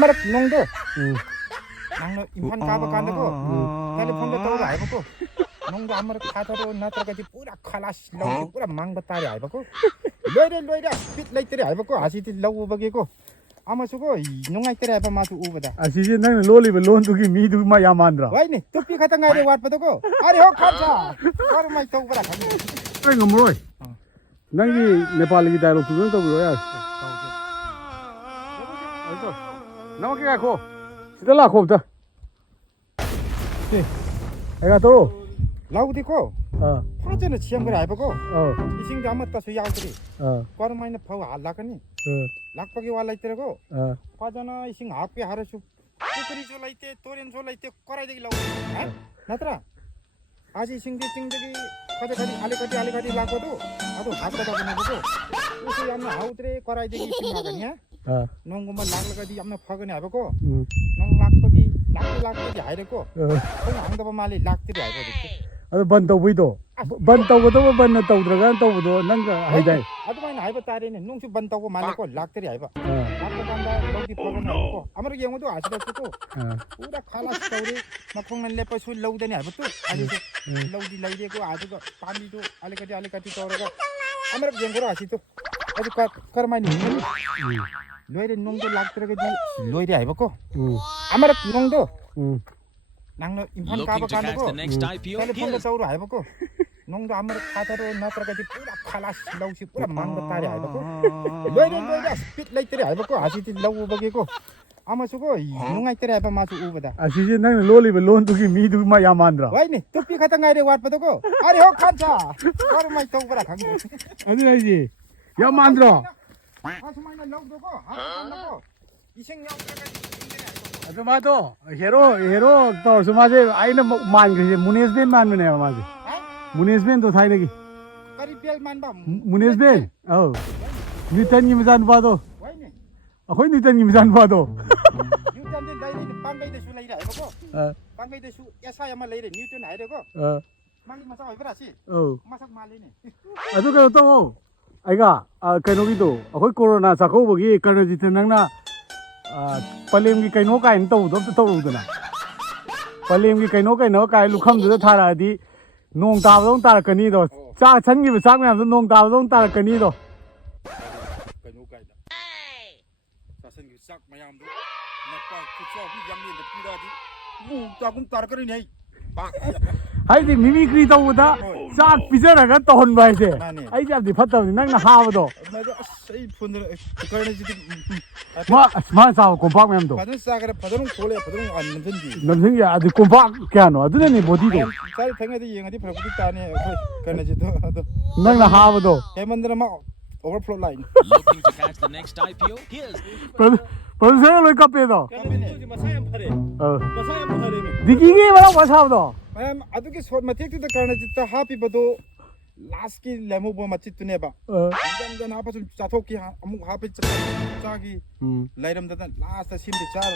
아마라 농도 낭로 임판 가봐 간다고 텔레폰도 떠오고 알고 농도 아마라 가다로 나타가지 뿌라 칼라시 로 뿌라 망바타리 알고 loira spit later 알고 아시티 러우 버게고 아마 수고 농아이 때려 봐 마수 우버다 아시지 난 로리 론 두기 미두 마 야만드라 와이니 토피 가다 가래 와르버도고 아리 호 칸사 바로 마이 떠오버다 아이 넘로이 난기 네팔기 다이로 부근 떠고야 나오게 가고 시달라 고부터 애가 또 라우디고 파제는 지한 거래 알고 이싱도 아마 따서 야우들이 과르마이나 파우 알라가니 락박이 와라 있더라고 파잖아 이싱 앞에 하루씩 꾸그리 졸라 있대 도렌 졸라 있대 꼬라이 되기 라우 나더라 아직 이싱도 찡득이 가지 알리가디 라고도 나도 바꿔다 보내고 우리 야나 아우들의 꼬라이 되기 심하거냐 농구만 락가디 야나 파거니 알고 농 락박이 락박이 알고 그냥 앙다바 말리 락들이 알고 ಅದು ಬಂದ್ ತಗೋಯ್ತು ಬಂದ್ ತಗೋದು ಬಂದ್ ತಗೋದ್ರಾಗ ತಗೋದು ನಂಗೆ ಹೈದಾಯ್ ಅದುಮಾಯಿನ ಆಯ್ಬ ತಾರೇನೆ ನುಂಗ್ಸಿ ಬಂದ್ ತಗೋ ಮಾಲಿಕೋ ಲಾಕ್ತರಿ ಆಯ್ಬ ಲಾಕ್ತಂದ ಲೌದಿ ಫೋಗನ ಆಯ್ಬೋ ಅಮರಿಗೆ ಯಂಗುದು ಆಸಿದತ್ತು ಪೂರ ಖಾಲಾಸ್ ತೌರಿ ಮಖಂಗನ ಲೆಪಸು ಲೌದನೆ ಆಯ್ಬತ್ತು ಆದಿಸು ಲೌದಿ ಲೈದೇಗೋ ಆದುಗ ಪಾಮಿದು ಅಲಿಕಟಿ ತೌರಗ ಅಮರಿಗೆ ಯಂಗುರು ಆಸಿತು ಅದು ಕರ್ಮಾನಿ ಲೋಯ್ರೆ ನುಂಗ್ದು ಲಾಕ್ತರಗದಿ ಲೋಯ್ರೆ ಆಯ್ಬಕೋ ಅಮರ ನುಂಗ್ದು 낭로 임판 가봐 간다고 텔레폰도 떠오르 알고 농도 아무리 가다로 나타가지 뿌라 칼라시 러우시 뿌라 망바타리 알고 loira spit later 알고 아시티 러우 버게고 아마 수고 농아이 때려 봐 마수 우버다 아시지 난 로리 론 두기 미두 마 야만드라 와이니 토피 가다 가래 와르버도고 아리 호 칸사 바로 마이 떠오버다 강고 아니라지 야만드라 아수마이나 러우도고 아고 이생 영가가 ಅದು ಮಾತು हेरो तो समाजे आइना मान गए मुनेश बेन मान में माजे मुनेश बेन तो थाई लगी करिबेल मानबा मुनेश बेन न्यूटन की मिजान बादो 와이니 अखोई न्यूटन की मिजान बादो 뉴턴 다이리 빵가이데 수 라이라 해보고 빵가이데 수 야사 야마 라이레 뉴턴 아이레고 망이 마사 와이브라시 마삭 말리네 ಅದು ಕರೆತೋ ಐಗ ಕೈನೋಗಿದು ಅखोई कोरोना ಸಾಕೋಬಗಿ ಕರ್ನಜಿತ ನಂಗನ पलेम की कहीं का इन तौदना पलेम की कहीं का लुखम थारदी नोंग ताबदों तारकनी दो चा छन की चाक मैम नोंग ताबदों तारकनी दो कहीं कायदा चासन की चाक मैम दो नपा कुचाव भी यंगी नपीरादी नोंग ताकुम तारकनी नहीं हाइदी मिमिक्री तौदा चाक पिजरगा तहन बाइसे आई जाबदी फतबनी नंगना हाबदो सही फोन करनेजिदी मा साव कोम्पाक मैम दो फदन सागरे फदन खोले फदन नंजनदी नंजन या अदि कोम्पाक क्यानो अदुने बोदी दो सारी थंगेदी यंगदी प्रकृति ताने करनेजिदो अदो नंगना हाबदो हेमंद्र मा overflow line Looking to catch the next IPO? Here's producer लोई कपेदो मसायम फरे मसायम फरे दिगिगे वाला मसाबदो मैम अदुके सोट मतेक्तुदा करनेजिता हापिबदो लास्ट की लेमोबो मचितुनेबा इंजन ना पासुम चाथोकी अमुक हापि चागी लाइरमदन लास्ट सिमदे चार